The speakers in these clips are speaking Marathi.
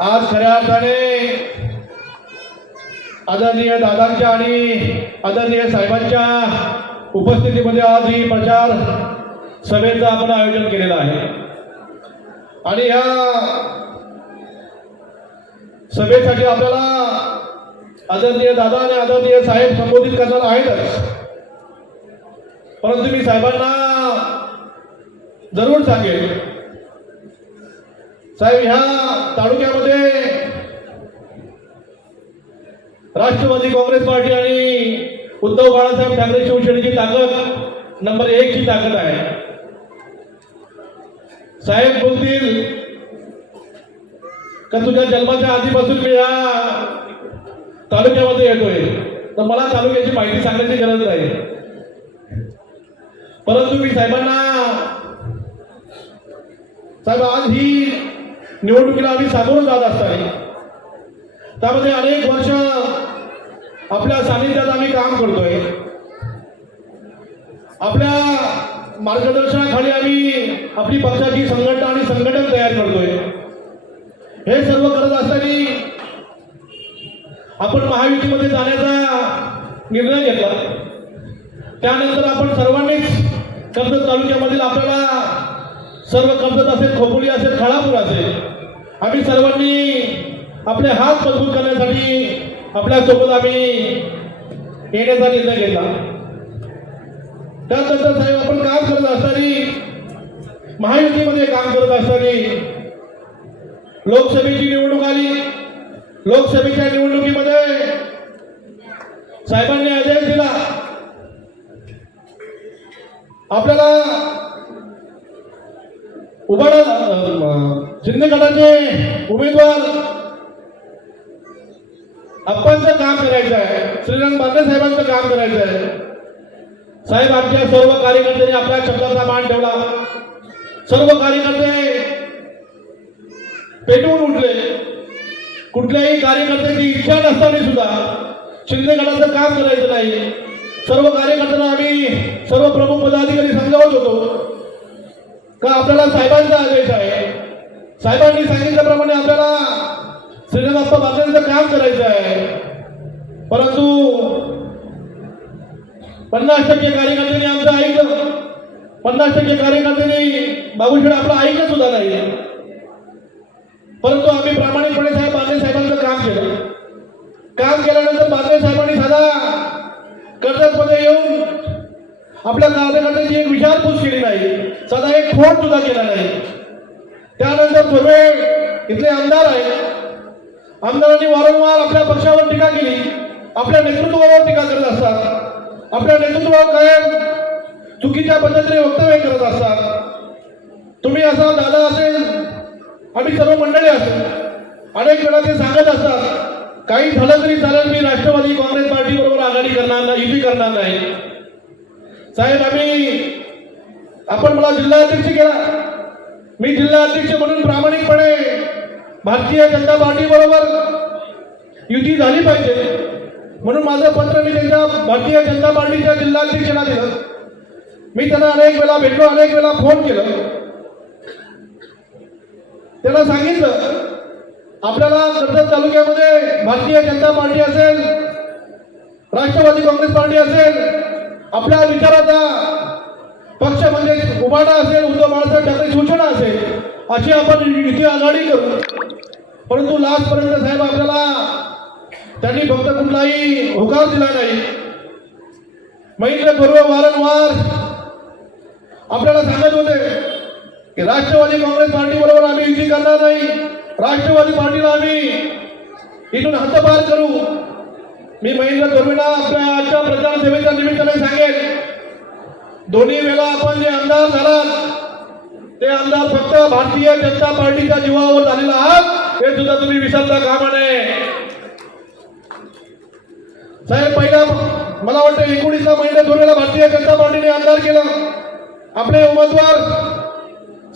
आज खऱ्या अर्थाने आदरणीय दादांच्या आणि आदरणीय साहेबांच्या उपस्थितीमध्ये आज ही प्रचार सभेचं आपण आयोजन केलेलं आहे. आणि ह्या सभेसाठी आपल्याला आदरणीय दादा आणि आदरणीय साहेब संबोधित करणार आहेतच. परंतु मी साहेबांना जरूर सांगेन साहेब ह्या तालुक्यामध्ये राष्ट्रवादी काँग्रेस पार्टी आणि उद्धव बाळासाहेब ठाकरे शिवसेनेची ताकद नंबर एक ची ताकद आहे. साहेब बोलतील का तुझ्या जन्माच्या आधीपासून मी या तालुक्यामध्ये येतोय? तर मला तालुक्याची माहिती सांगण्याची गरज नाही. परंतु मी साहेबांना साहेब आज ही निवडणुकीला आम्ही सामोरं जात असताना त्यामध्ये अनेक वर्ष आपल्या सानिध्यात आम्ही काम करतोय. आपल्या मार्गदर्शनाखाली आम्ही आपली पक्षाची संघटना आणि संघटन तयार करतोय. हे सर्व करत असताना आपण महायुतीमध्ये जाण्याचा निर्णय घेतला. त्यानंतर आपण सर्वांनीच कर्जत तालुक्यामधील आपल्याला सर्व कर्जत असेल खोपोली असेल खळापूर असेल आम्ही सर्वांनी आपले हात मजबूत करण्यासाठी आपल्यासोबत आम्ही येण्याचा निर्णय घेतला. त्यानंतर साहेब आपण काम करत असताना महायुतीमध्ये काम करत असताना लोकसभेची निवडणूक आली. लोकसभेच्या निवडणुकीमध्ये साहेबांनी आदेश दिला. आपल्याला उबाडा शिंदे गटाचे उमेदवार. अप्पांचं काम करायचं आहे. श्रीरंग बांधे साहेबांचं काम करायचं आहे. साहेब आमच्या सर्व कार्यकर्त्यांनी आपल्या शब्दाचा मान ठेवला. सर्व कार्यकर्ते पेटवून उठले. कुठल्याही कार्यकर्त्याची इच्छा नसताना सुद्धा शिंदे गटाचं काम करायचं नाही. सर्व कार्यकर्त्यांना आम्ही सर्व प्रमुख पदाधिकारी समजावत होतो. का आपल्याला साहेबांचा आदेश आहे? साहेबांनी सांगितल्याप्रमाणे आपल्याला श्रीनिवासप्पा बांधेंचं काम करायचं आहे. परंतु पन्नास टक्के कार्यकर्त्यांनी आमचं ऐकलं. पन्नास टक्के कार्यकर्त्यांनी बाबूशेठ आपलं ऐकलं सुद्धा नाही. परंतु आम्ही प्रामाणिकपणे साहेब बांधे साहेबांचं काम केलं. काम केल्यानंतर बांधे साहेबांनी साधा कर्जतमध्ये येऊन आपल्या कार्यकर्त्यांची एक विचारपूस केली नाही सदा एक फोन सुद्धा केला नाही. त्यानंतर पूर्वे इथले आमदार आहेत. आमदारांनी वारंवार आपल्या पक्षावर टीका केली. आपल्या नेतृत्वावर टीका करत असतात. आपल्या नेतृत्वावर कायम चुकीच्या पद्धतीने वक्तव्य करत असतात. तुम्ही असा दादा असेल आम्ही सर्व मंडळी असेल अनेक वेळा ते सांगत असतात काही झालं तरी चालेल मी राष्ट्रवादी काँग्रेस पार्टी बरोबर आघाडी करणार नाही युती करणार नाही. साहेब आम्ही आपण मला जिल्हा अध्यक्ष केला. मी जिल्हा अध्यक्ष म्हणून प्रामाणिकपणे भारतीय जनता पार्टी बरोबर युती झाली पाहिजे. म्हणून माझं पत्र मी त्यांच्या भारतीय जनता पार्टीच्या जिल्हाध्यक्षांना दिलं. मी त्यांना अनेक वेळा भेटलो अनेक वेळा फोन केलं. त्यांना सांगितलं आपल्याला कर्जत तालुक्यामध्ये भारतीय जनता पार्टी असेल राष्ट्रवादी काँग्रेस पार्टी असेल आपल्या विचाराचा पक्ष म्हणजे उभाटा असेल उद्धव बाळासाहेब ठाकरे शिवसेना असेल अशी आपण युती आघाडी करू. परंतु लास्टपर्यंत साहेब आपल्याला त्यांनी फक्त कुठलाही होकार दिला नाही. महेंद्र पूर्व वारंवार आपल्याला सांगत होते की राष्ट्रवादी काँग्रेस पार्टी बरोबर आम्ही युती करणार नाही. राष्ट्रवादी पार्टीला आम्ही इथून हद्दपार करू. मी महेंद्र धोरमिला आपल्या आजच्या प्रचार सेवेच्या निमित्ताने सांगेन दोन्ही वेळा आपण जे आमदार झालात ते आमदार फक्त भारतीय जनता पार्टीच्या जीवावर झालेला आहात हे सुद्धा तुम्ही विसरता कामा नये. साहेब पहिला मला वाटतं एकोणीसला महिने धोरणला भारतीय जनता पार्टीने आमदार केला. आपले उमेदवार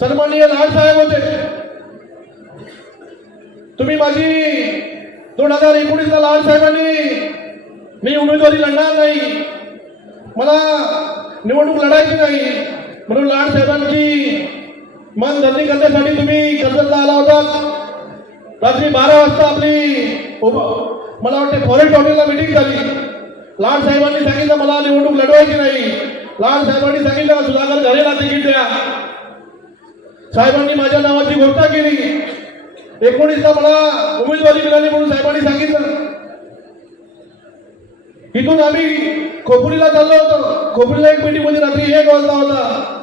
सन्माननीय लहान साहेब होते. तुम्ही माझी दोन हजार एकोणीसला लाड साहेबांनी मी उमेदवारी लढणार नाही. मला निवडणूक लढायची नाही. म्हणून लाड साहेबांची मन धरणी करण्यासाठी तुम्ही कर्जतला आला होता रात्री बारा वाजता आपली मला वाटते फॉरेस्ट हॉटेलला मिटिंग झाली. लाड साहेबांनी सांगितलं मला निवडणूक लढवायची नाही. लाड साहेबांनी सांगितलं सुधाकर घरेला तिकीट द्या. साहेबांनी माझ्या नावाची घोषणा केली. एकोणीसला मला उमेदवारी मिळाली म्हणून साहेबांनी सांगितलं. इथून आम्ही खोपुरीला चाललो होतो. खोपुरीला एक मीटिंगमध्ये रात्री एक वाजता होता.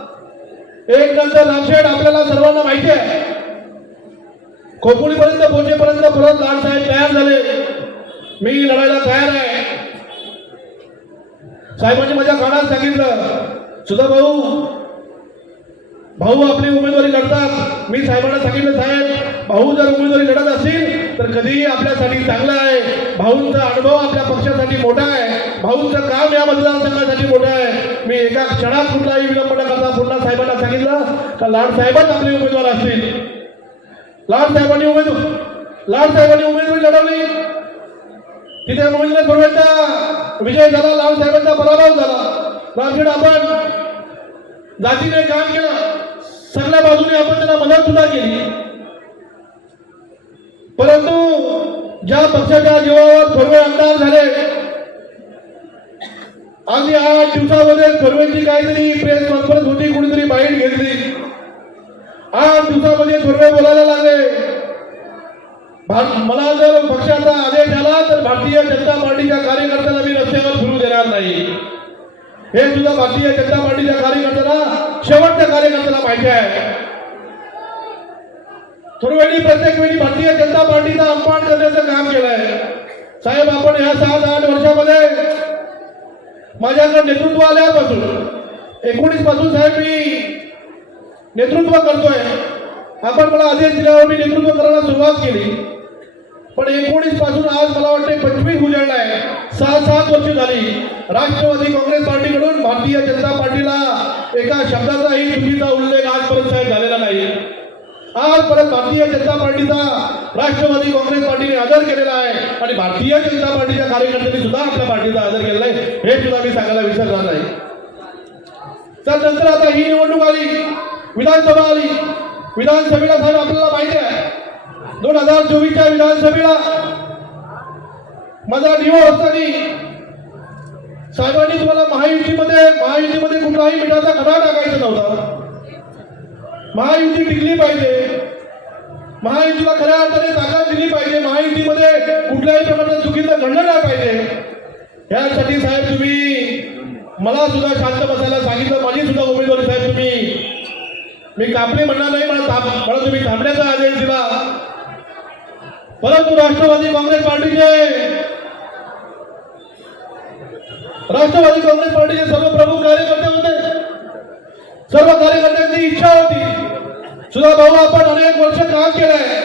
एक नंतर रामशेठ आपल्याला सर्वांना माहिती आहे. खोपोलीपर्यंत पोहोचेपर्यंत परत लाड साहेब तयार झाले. मी लढायला तयार आहे. साहेबांनी माझ्या कानात सांगितलं सुधा भाऊ भाऊ आपली उमेदवारी लढतात. मी साहेबांना सांगितलं साहेब भाऊ जर उमेदवारी लढत असतील तर कधीही आपल्यासाठी चांगला आहे. भाऊंचा अनुभव आपल्या पक्षासाठी मोठा आहे. भाऊंचं काम या मतदारसंघासाठी मोठं आहे. मी एका क्षणात कुठलाही विलंब न करता पुन्हा साहेबांना सांगितलं का लाड साहेबच आपले उमेदवार असतील? लाड साहेबांनी उमेदवार लाड साहेबांनी उमेदवारी लढवली. तिथे मोहिंद्र सोडवायचा विजय झाला लाड साहेबांचा पराभव झाला. रामखेड आपण जातीने काम केलं. सगळ्या बाजूने आपण त्यांना मदत सुद्धा केली. परंतु ज्या पक्षाच्या जीवावर थोरवे अंदाज झाले अगदी आठ दिवसामध्ये थोरवेची काहीतरी प्रेस कॉन्फरन्स होती कुणीतरी बाईट घेतली. आठ दिवसामध्ये थोरवे बोलायला लागले. मला जर पक्षाचा आदेश आला तर भारतीय जनता पार्टीच्या कार्यकर्त्यांना मी रस्त्यावर फिरू देणार नाही. हे सुद्धा भारतीय जनता पार्टीच्या कार्यकर्त्याला शेवटच्या कार्यकर्त्याला माहिती आहे. थोरवेळी प्रत्येक वेळी भारतीय जनता पार्टीचा अपमान करण्याचं काम केलंय. साहेब आपण ह्या सात आठ वर्षामध्ये माझ्याकडे नेतृत्व आल्यापासून एकोणीसपासून साहेब मी नेतृत्व करतोय. आपण मला आदेश दिल्यावर मी नेतृत्व करायला सुरुवात केली. पण एकोणीसपासून आज मला वाटते पंचवीस आहे. सहा सात वर्ष झाली. राष्ट्रवादी काँग्रेस पार्टीकडून भारतीय जनता पार्टीला एका शब्दाचाही चुकीचा उल्लेख आजपर्यंत साहेब झालेला नाही. आज परत भारतीय जनता पार्टीचा राष्ट्रवादी काँग्रेस पार्टीने आदर केलेला आहे आणि भारतीय जनता पार्टीच्या कार्यकर्त्यांनी सुद्धा आपल्या पार्टीचा आदर केलेला आहे हे सुद्धा मी सांगायला विसरणार नाही. त्यानंतर आता ही निवडणूक आली. विधानसभा आली. विधानसभेला साहेब आपल्याला माहिती आहे दोन हजार चोवीसच्या विधानसभेला माझा निवड असताना साहेबांनी तुम्हाला महायुतीमध्ये महायुतीमध्ये कुठलाही मिठाचा खडा टाकायचा नव्हता. महायुती टिकली पाहिजे. महायुतीला खऱ्या अर्थाने ताकद दिली पाहिजे. महायुतीमध्ये कुठल्याही प्रकारचं चुकीचं घडलं नाही पाहिजे. यासाठी साहेब तुम्ही मला सुद्धा शांत बसायला सांगितलं. माझी सुद्धा उमेदवारी साहेब तुम्ही. मी कापले म्हणणार नाही मला थांब- मला तुम्ही थांबण्याचा आदेश दिला. परंतु राष्ट्रवादी काँग्रेस पार्टीचे राष्ट्रवादी काँग्रेस पार्टीचे सर्व प्रमुख कार्यकर्ते होते. सर्व कार्यकर्त्यांची इच्छा होती. सुद्धा भाऊ आपण अनेक वर्ष काम केलंय.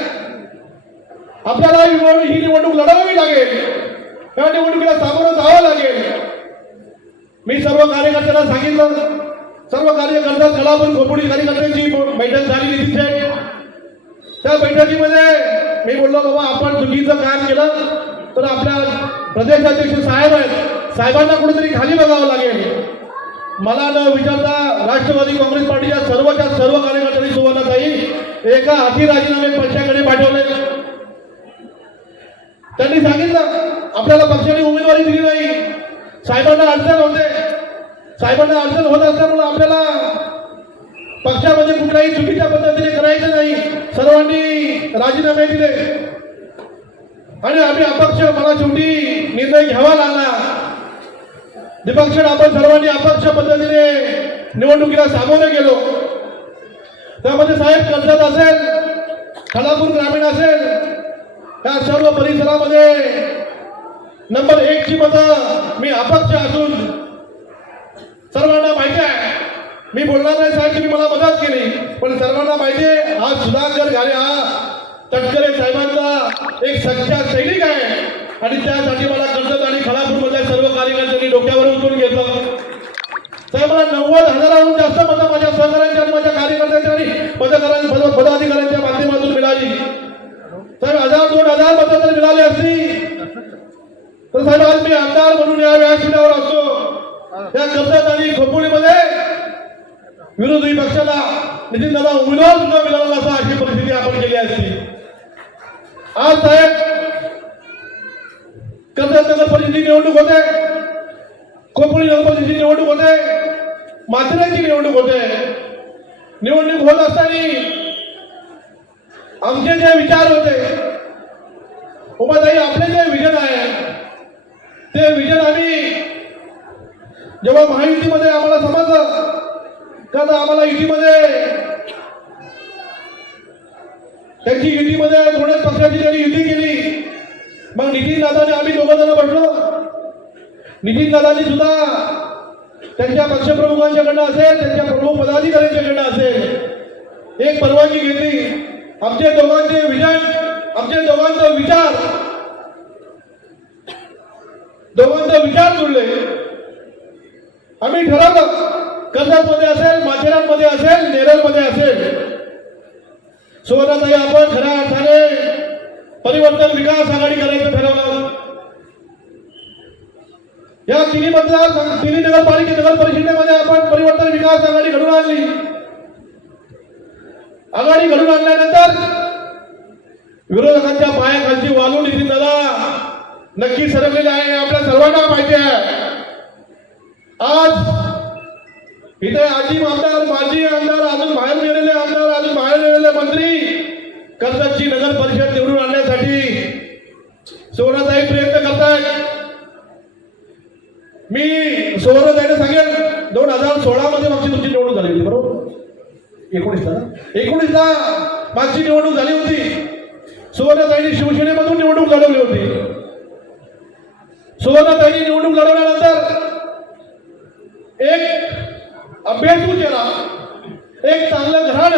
आपल्याला ही ही निवडणूक लढवावी लागेल. या निवडणुकीला सामोरं जावं लागेल. मी सर्व कार्यकर्त्यांना सांगितलं. सर्व कार्यकर्ता कलापूर खोपोडी कार्यकर्त्यांची बैठक झाली तिथे. त्या बैठकीमध्ये मी बोललो बाबा आपण चुकीचं काम केलं तर आपल्या प्रदेशाध्यक्ष साहेब आहेत. साहेबांना कुठेतरी खाली बघावं लागेल. मला न विचारता राष्ट्रवादी काँग्रेस पार्टीच्या सर्वच्या सर्व कार्यकर्त्यांनी काही एका हाती राजीनामे पक्षाकडे पाठवले. त्यांनी सांगितलं आपल्याला पक्षाने उमेदवारी दिली नाही. साहेबांना अडचण होते. साहेबांना अडचण होत असल्यामुळे आपल्याला पक्षामध्ये कुठल्याही चुकीच्या पद्धतीने करायचं नाही. सर्वांनी राजीनामे दिले. आणि आम्ही अपक्ष मला शेवटी निर्णय घ्यावा लागला दीपक आपण सर्वांनी अपक्ष पद्धतीने निवडणुकीला सामोरे गेलो. त्यामध्ये साहेब कर्जत असेल खालापूर ग्रामीण असेल या सर्व परिसरामध्ये नंबर एक ची मतं मी अपक्ष असून सर्वांना माहिती आहे. मी बोलणार नाही साहेब तुम्ही मला मदत केली. पण सर्वांना माहिती आहे हा सुधाकर घाले हा तटकरे साहेबांचा एक सच्चा सैनिक आहे. आणि त्यासाठी मला कर्जत आणि खलापूरमधल्या सर्व कार्यकर्त्यांनी डोक्यावर उतरून घेतलं. साहेब मला नव्वद हजाराहून जास्त मतं माझ्या सहकाऱ्यांच्या आणि माझ्या कार्यकर्त्यांच्या आणि पदाधिकाऱ्यां पदाधिकाऱ्यांच्या माध्यमातून मिळाली. साहेब हजार दोन हजार मतं जर मिळाली असती. तर साहेब आज मी आमदार म्हणून या व्यासपीठावर असतो. या कर्जत विरोधी पक्षाला म्हणजे नितीन दादा उमेदवार सुद्धा मिळाला असा अशी परिस्थिती आपण केली असती. आज साहेब कर्जत नगर परिषदेची निवडणूक होते खोपोली नगर परिषदेची निवडणूक होते माथेरानची निवडणूक होते. निवडणूक होत असताना आमचे जे विचार होते उपाताई आपले जे विजन आहे ते विजन आम्ही जेव्हा महायुतीमध्ये आम्हाला समजलं का तर आम्हाला युतीमध्ये त्यांची युतीमध्ये थोड्याच पक्षाची त्यांनी युती केली. मग नितीन दादाने आम्ही दोघं जण बसलो. नितीन दादाजी सुद्धा त्यांच्या पक्षप्रमुखांच्याकडनं असेल त्यांच्या प्रमुख पदाधिकाऱ्यांच्याकडनं असेल एक परवानगी घेतली. आमचे दोघांचे विजन आमचे दोघांचा विचार दोघांचा विचार जुळले. आम्ही ठरवलं कर्जतमध्ये असेल माथेरानमध्ये असेल नेरलमध्ये असेल. सुवर्णाताई आपण खऱ्या अर्थाने परिवर्तन विकास आघाडी करायचं ठरवलं या तिन्ही मतदार तिन्ही नगरपालिके नगर परिषदेमध्ये आपण परिवर्तन विकास आघाडी घडून आणली. आघाडी घडून आणल्यानंतर विरोधकांच्या पायाखालची वालून निधी दादा नक्की सरकलेली आहे आपल्या सर्वांना माहिती आहे. आज इथे आजी आमदार माजी आमदार अजून बाहेर गेलेले आमदार अजून बाहेर गेलेले मंत्री कर्जतची नगर परिषद निवडून आणण्यासाठी सुवर्णताई प्रयत्न करतायत. मी सुवर्णताईने सांगेन दोन हजार सोळा मध्ये मागची तुमची निवडणूक झाली होती बरोबर? एकोणीसला एकोणीसला मागची निवडणूक झाली होती. सुवर्णताईने शिवसेनेमधून निवडणूक लढवली होती. सुवर्णताईने निवडणूक लढवल्यानंतर एक अभ्यासूचेला एक चांगलं घराणं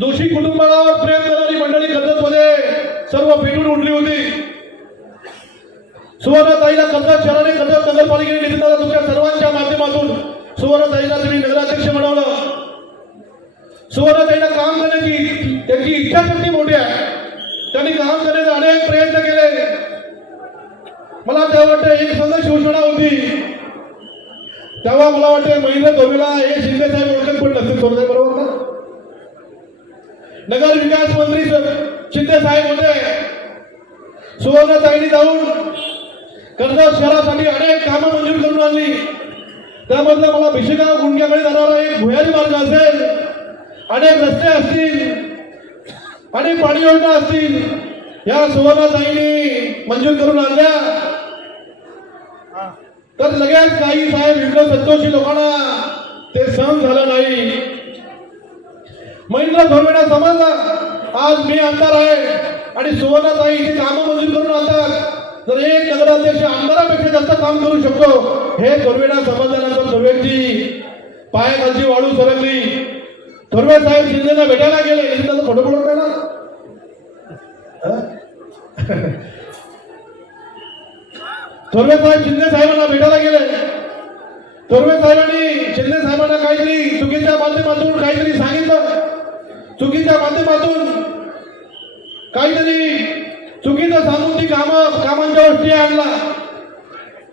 जोशी कुटुंबावर प्रेम करणारी मंडळी कर्जतमध्ये सर्व पेटून उठली होती. सुवर्णताईला कर्जत शहराने कर्जत नगरपालिकेने निधी तुमच्या सर्वांच्या माध्यमातून सुवर्णताईला तुम्ही नगराध्यक्ष बनवलं. सुवर्णताईला काम करण्याची त्यांची इच्छाशक्ती मोठी आहे. त्यांनी काम करण्याचे अनेक प्रयत्न केले. मला त्या वाटतं एक संघ शिवसेना होती. तेव्हा मला वाटतं महेंद्र धोबीला हे शिंदे साहेब ओळखत पण नसतील थोडं बरोबर ना? नगर विकास मंत्री शिंदे साहेब होते. सुवर्णताईंनी जाऊन कर्जत शहरासाठी अनेक कामं मंजूर करून आणली. त्यामधलं मला भिशिगाव गुंडक्याकडे जाणारा एक भुयारी मार्ग असेल. अनेक रस्ते असतील. अनेक पाणी योजना असतील. या सुवर्णताईंनी मंजूर करून आणल्या. तर लगेच काही साहेब इकडं संतोषी लोकांना ते सहन झालं नाही. महेंद्र धोरमेडा समजला आज मी आमदार आहे आणि सुवर्णाताई इथे कामं मंजूर करून आणतात. तर एक नगराध्यक्ष आमदारापेक्षा जास्त काम करू शकतो. हे धोरवेडा समजल्यानंतर धोरवेडची पायाखालची वाळू सरकली. थोरवे साहेब शिंदेना भेटायला गेले त्याचा फोटो फोटो ना थोरवे साहेब शिंदे साहेबांना भेटायला गेले. थोरवे साहेबांनी शिंदे साहेबांना काहीतरी चुकीच्या माध्यमातून काहीतरी सांगितलं. चुकीच्या माध्यमातून काहीतरी चुकीचं सांगून ती कामं कामांच्या गोष्टी आणला.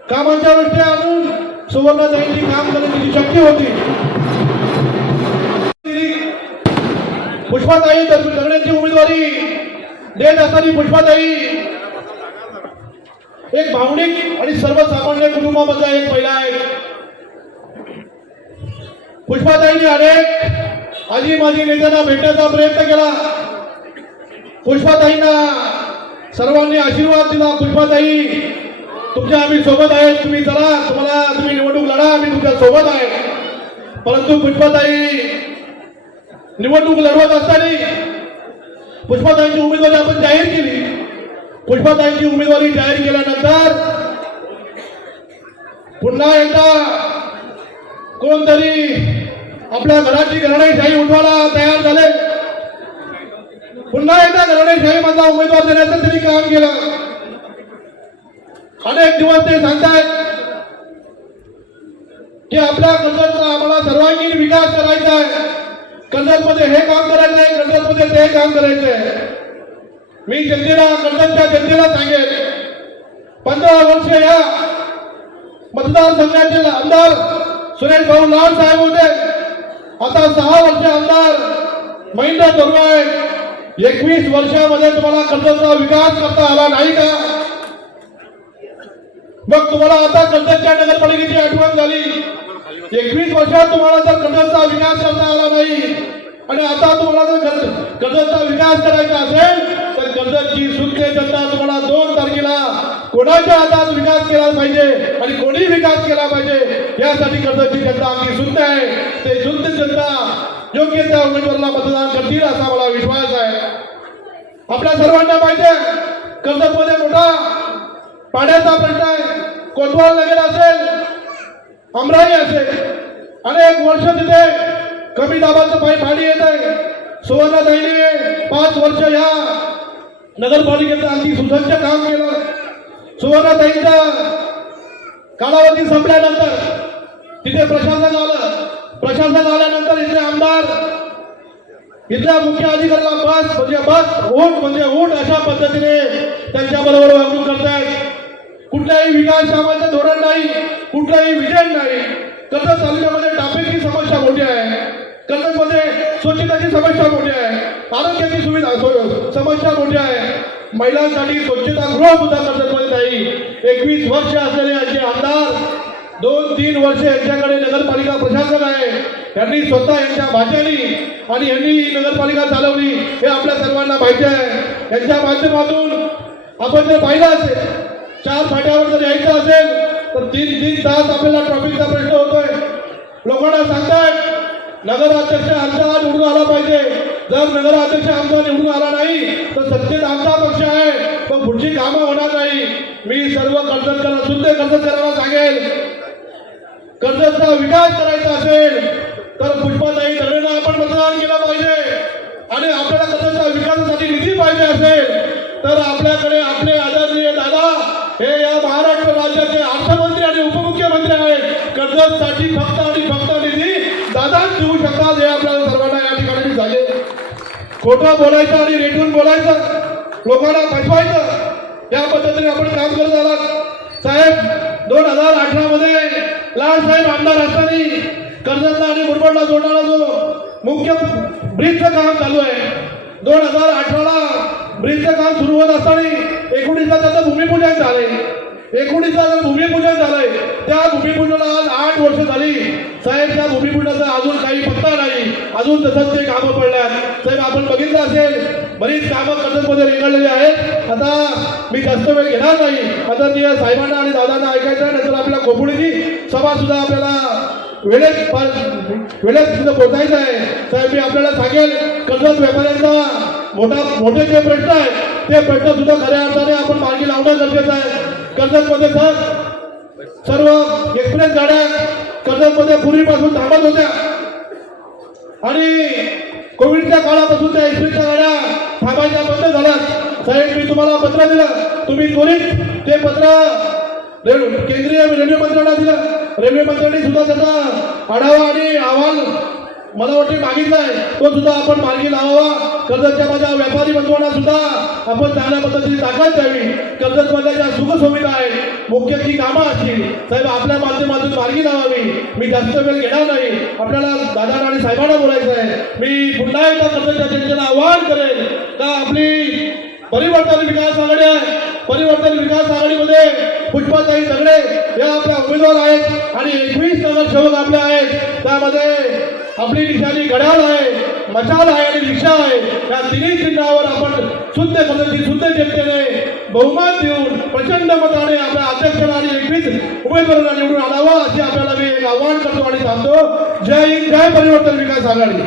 कामांच्या गोष्टी आणून सुवर्णाताईंची काम करण्याची शक्य होती. पुष्पाताई करण्याची उमेदवारी देत असताना पुष्पाताई एक भावनिक आणि सर्वसामान्य कुटुंबामधला एक पहिला आहे. पुष्पाताईंनी अनेक आजी माझी नेत्यांना भेटण्याचा प्रयत्न केला. पुष्पाताईंना सर्वांनी आशीर्वाद दिला. पुष्पाताई तुमच्या आम्ही सोबत आहे तुम्ही चला तुम्हाला तुम्ही निवडणूक लढा आम्ही तुमच्यासोबत आहे परंतु पुष्पाताई निवडणूक लढवत असताना पुष्पाताईंची उमेदवारी आपण जाहीर केली. पुष्पाताईंची उमेदवारी जाहीर केल्यानंतर पुन्हा एकदा कोणतरी आपल्या घराची घराणेशाही उठवायला तयार झाले. पुन्हा एकदा घराणेशाही मधला उमेदवार देण्याचं त्यांनी काम केलं. अनेक दिवस ते सांगतायत की आपल्या कर्जतचा आम्हाला सर्वांगीण विकास करायचा आहे. कर्जतमध्ये हे काम करायचं आहे कर्जतमध्ये ते काम करायचं आहे मी जनतेला कर्जतच्या जनतेला सांगेल पंधरा वर्ष या मतदारसंघाचे आमदार सुरेश भाऊ लाड साहेब होते. आता सहा वर्ष आमदार महेंद्र तोरवाय एकवीस वर्षामध्ये तुम्हाला कर्जतचा विकास करता आला नाही का? मग तुम्हाला आता कर्जतच्या नगरपालिकेची आठवण झाली. एकवीस वर्षात तुम्हाला जर कर्जतचा विकास करता आला नाही आणि आता तुम्हाला जर कर्जतचा विकास करायचा असेल कर्जतची सुद्धा जनता तुम्हाला दोन तारखेला कोणाच्या हातात विकास केला पाहिजे आणि कोणी विकास केला पाहिजे यासाठी कर्जतची जनता आमची सुद्धा आहे. ते शुद्ध जनता योग्य त्या उमेदवाराला मतदान करतील असा मला विश्वास आहे. आपल्या सर्वांना माहिती कर्जतमध्ये मोठा पाण्याचा प्रश्न आहे. कोतवाल नगर असेल अमराई असेल अनेक वर्ष तिथे कमी दाबाचं पाणी येत आहे. सुवर्णाताईने पाच वर्ष या नगरपालिकेचं अगदी सुसज्ज काम केलं. सुवर्णाताईंचा कालावधी संपल्यानंतर तिथे प्रशासन आलं. प्रशासन आल्यानंतर इथले आमदार इथल्या मुख्य अधिकाऱ्याला बस म्हणजे बस ओट म्हणजे ओट अशा पद्धतीने त्यांच्या बरोबर वागणूक करतायत. कुठल्याही विकास कामाचं धोरण नाही कुठलाही विजन नाही. कर्जत तालुक्यामध्ये ट्रॅफिकची समस्या मोठी आहे. कर्जतमध्ये स्वच्छताची समस्या मोठी आहे. आरोग्याची सुविधा समस्या मोठ्या आहे. महिलांसाठी स्वच्छता गृह सुद्धा कर्जतमध्ये नाही एकवीस वर्ष असलेले यांचे आमदार दोन तीन वर्ष यांच्याकडे नगरपालिका प्रशासन आहे. यांनी स्वतः यांच्या भाषेनी आणि यांनी नगरपालिका चालवली हे आपल्या सर्वांना माहिती आहे. यांच्या माध्यमातून आपण जर पाहिलं असेल चार फाट्यावर जर यायचं असेल तर तीन तीन तास आपल्याला ट्रॉफिकचा प्रश्न होतोय. लोकांना सांगतायत नगराध्यक्ष आमचा निवडून आला पाहिजे. जर नगराध्यक्ष आमचा निवडून आला नाही तर सत्तेत आमचा पक्ष आहे. पण पुढची कामं होणार नाही. मी सर्व कर्जतकरांना सुद्धा कर्जतकरांना सांगेल कर्जतचा विकास करायचा असेल तर पुष्पाताई दगडेंना आपण मतदान केलं पाहिजे. आणि आपल्याला कर्जतच्या विकासासाठी निधी पाहिजे असेल तर आपल्याकडे आपले आदरणीय दादा हे या महाराष्ट्र राज्याचे अर्थमंत्री आणि उपमुख्यमंत्री आहेत. कर्जतसाठी फक्त आणि फक्त निधी दादाच ठेवू शकतात हे आपल्याला सर्वांना या ठिकाणी झाले खोटं बोलायचं आणि रेटून बोलायचं लोकांना फसवायचं या पद्धतीने आपण काम करत आलात. साहेब दोन हजार अठरा मध्ये लालसाहेब आमदार असताना कर्जतला आणि मुरबाडला जोडणारा जो मुख्य ब्रिजचं काम चालू आहे दोन हजार अठराला ब्रिजचं काम सुरू होत असताना एकोणीसला त्याचं भूमिपूजन झाले. एकोणीसला जर भूमिपूजन झालंय. त्या भूमिपूजनाला आज आठ वर्ष झाली. साहेब त्या भूमिपूजनाचा अजून काही पत्ता नाही. अजून तसंच ते कामं पडल्यात. साहेब आपण बघितलं असेल बरीच कामं कर्जतमध्ये रेंगाळलेली आहेत. आता मी जास्त वेळ घेणार नाही. आता मी साहेबांना आणि दादांना ऐकायचं आहे नंतर आपल्या कोपुडीची सभा सुद्धा आपल्याला वेळेत पा- वेळेत तिथं पोचायचं आहे. साहेब मी आपल्याला सांगेल कर्जत व्यापाऱ्यांचा मोठा मोठे जे प्रश्न आहेत ते प्रश्न सुद्धा खऱ्या अर्थाने आपण मार्गी लावणं गरजेचं आहे. कर्जतमध्ये सर. सर्व एक्सप्रेस गाड्या कर्जतमध्ये पूर्वीपासून थांबत होत्या. आणि कोविडच्या काळापासून त्या एक्सप्रेसच्या गाड्या थांबायच्या बंद झाल्या साहेब मी तुम्हाला पत्र दिलं. तुम्ही त्वरित ते पत्र केंद्रीय रेल्वे मंत्र्यांना दिलं. रेल्वे मंत्र्यांनी सुद्धा त्याचा आढावा आणि अहवाल मला वाटते मागितलाय तो सुद्धा आपण मार्गी लावावा. कर्जतच्या माझ्या व्यापारी बंधवांना सुद्धा आपण चांगल्या पद्धतीने ताकद द्यावी कर्जतमधल्या ज्या सुखसुविधा आहेत. मुख्य ती कामं असतील साहेब आपल्या माध्यमातून मार्गी लावावी. मी जास्त वेळ घेणार नाही. आपल्याला दादा आणि साहेबांना बोलायचं आहे मी पुन्हा एकदा कर्जतच्या जनतेला आवाहन करेन. का आपली परिवर्तन विकास आघाडी आहे. परिवर्तन विकास आघाडीमध्ये पुष्पाताई सगळे या आपल्या उमेदवार आहेत आणि एकवीस नगरसेवक आपल्या आहेत. त्यामध्ये आपली निशाणी घड्याळ आहे मशाल आहे आणि रिक्षा आहे. या तिन्ही चिन्हावर आपण शुद्ध पद्धती शुद्ध जनतेने बहुमत देऊन प्रचंड मताने आपल्या अध्यक्षांना आणि एकवीस उमेदवारांना निवडून आणावं असे आपल्याला मी एक आवाहन करतो आणि सांगतो. जय हिंद जय परिवर्तन विकास आघाडी.